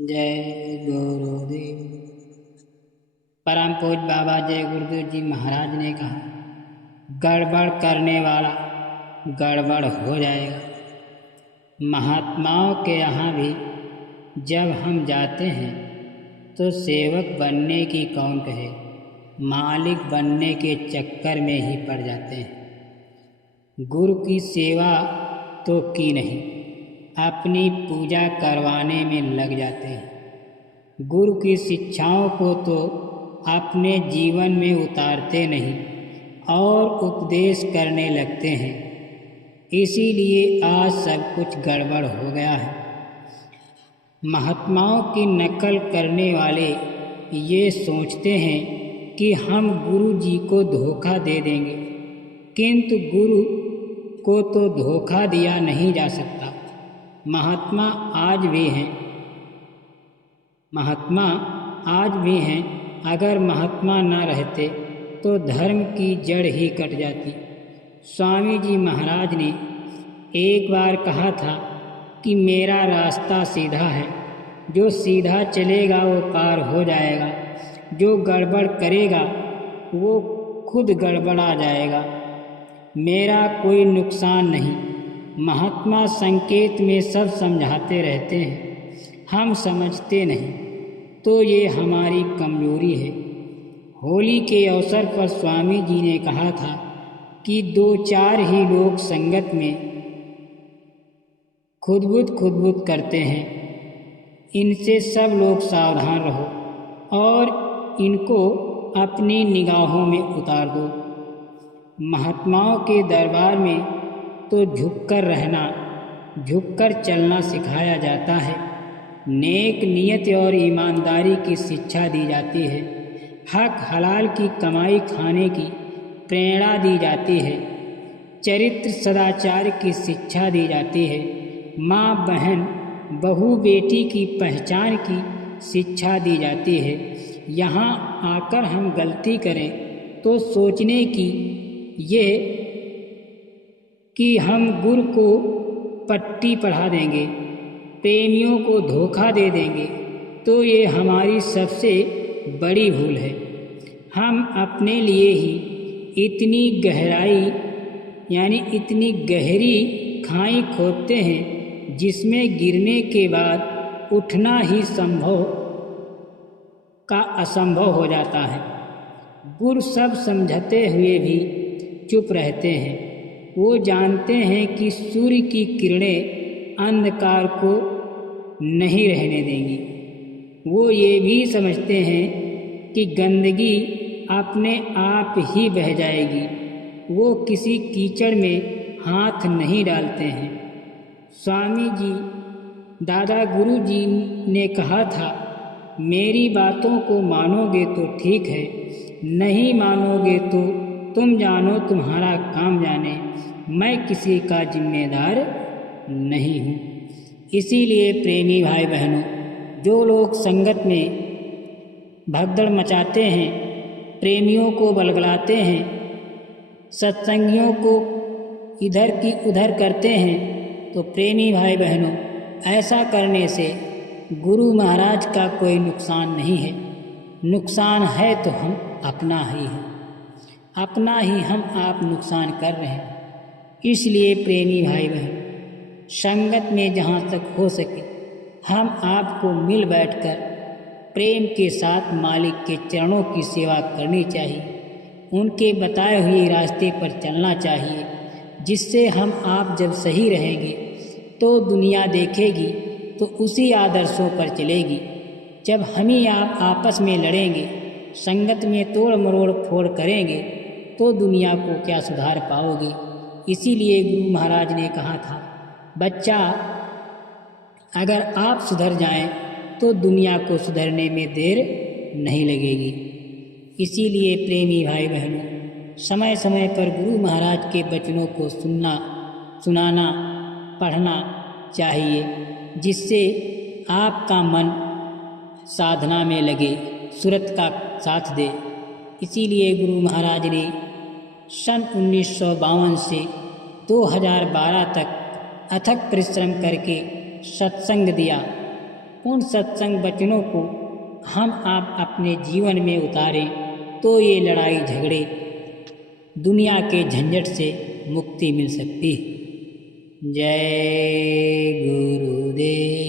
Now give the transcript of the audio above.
जय गुरुदेव। परम पूज्य बाबा जय गुरुदेव जी महाराज ने कहा, गड़बड़ करने वाला गड़बड़ हो जाएगा। महात्माओं के यहाँ भी जब हम जाते हैं तो सेवक बनने की कौन कहे, मालिक बनने के चक्कर में ही पड़ जाते हैं। गुरु की सेवा तो की नहीं, अपनी पूजा करवाने में लग जाते हैं। गुरु की शिक्षाओं को तो अपने जीवन में उतारते नहीं और उपदेश करने लगते हैं। इसीलिए आज सब कुछ गड़बड़ हो गया है। महात्माओं की नकल करने वाले ये सोचते हैं कि हम गुरु जी को धोखा दे देंगे, किंतु गुरु को तो धोखा दिया नहीं जा सकता। महात्मा आज भी हैं। अगर महात्मा न रहते तो धर्म की जड़ ही कट जाती। स्वामी जी महाराज ने एक बार कहा था कि मेरा रास्ता सीधा है, जो सीधा चलेगा वो पार हो जाएगा, जो गड़बड़ करेगा वो खुद गड़बड़ा जाएगा। मेरा कोई नुकसान नहीं। महात्मा संकेत में सब समझाते रहते हैं, हम समझते नहीं, तो ये हमारी कमजोरी है। होली के अवसर पर स्वामी जी ने कहा था कि 2-4 ही लोग संगत में खुदबुद करते हैं, इनसे सब लोग सावधान रहो और इनको अपनी निगाहों में उतार दो। महात्माओं के दरबार में तो झुककर रहना, झुककर चलना सिखाया जाता है। नेक नियत और ईमानदारी की शिक्षा दी जाती है। हक हलाल की कमाई खाने की प्रेरणा दी जाती है। चरित्र सदाचार की शिक्षा दी जाती है। माँ बहन बहू बेटी की पहचान की शिक्षा दी जाती है। यहाँ आकर हम गलती करें तो सोचने की ये कि हम गुरु को पट्टी पढ़ा देंगे, प्रेमियों को धोखा दे देंगे, तो ये हमारी सबसे बड़ी भूल है। हम अपने लिए ही इतनी गहरी खाई खोदते हैं जिसमें गिरने के बाद उठना ही असंभव हो जाता है। गुरु सब समझते हुए भी चुप रहते हैं। वो जानते हैं कि सूर्य की किरणें अंधकार को नहीं रहने देंगी। वो ये भी समझते हैं कि गंदगी अपने आप ही बह जाएगी। वो किसी कीचड़ में हाथ नहीं डालते हैं। स्वामी जी दादा गुरु जी ने कहा था, मेरी बातों को मानोगे तो ठीक है, नहीं मानोगे तो तुम जानो तुम्हारा काम जाने, मैं किसी का जिम्मेदार नहीं हूँ। इसीलिए प्रेमी भाई बहनों, जो लोग संगत में भगदड़ मचाते हैं, प्रेमियों को बलगलाते हैं, सत्संगियों को इधर की उधर करते हैं, तो प्रेमी भाई बहनों, ऐसा करने से गुरु महाराज का कोई नुकसान नहीं है। नुकसान है तो हम अपना ही है, अपना ही हम आप नुकसान कर रहे हैं। इसलिए प्रेमी भाई बहन, संगत में जहाँ तक हो सके हम आपको मिल बैठकर प्रेम के साथ मालिक के चरणों की सेवा करनी चाहिए। उनके बताए हुए रास्ते पर चलना चाहिए, जिससे हम आप जब सही रहेंगे तो दुनिया देखेगी तो उसी आदर्शों पर चलेगी। जब हम ही आप आपस में लड़ेंगे, संगत में तोड़ मरोड़ फोड़ करेंगे, तो दुनिया को क्या सुधार पाओगे। इसीलिए गुरु महाराज ने कहा था, बच्चा अगर आप सुधर जाएं तो दुनिया को सुधरने में देर नहीं लगेगी। इसीलिए प्रेमी भाई बहनों, समय समय पर गुरु महाराज के वचनों को सुनाना पढ़ना चाहिए, जिससे आपका मन साधना में लगे, सुरत का साथ दे। इसीलिए गुरु महाराज ने सन 1952 से 2012 तक अथक परिश्रम करके सत्संग दिया। उन सत्संग वचनों को हम आप अपने जीवन में उतारें तो ये लड़ाई झगड़े दुनिया के झंझट से मुक्ति मिल सकती है। जय गुरुदेव।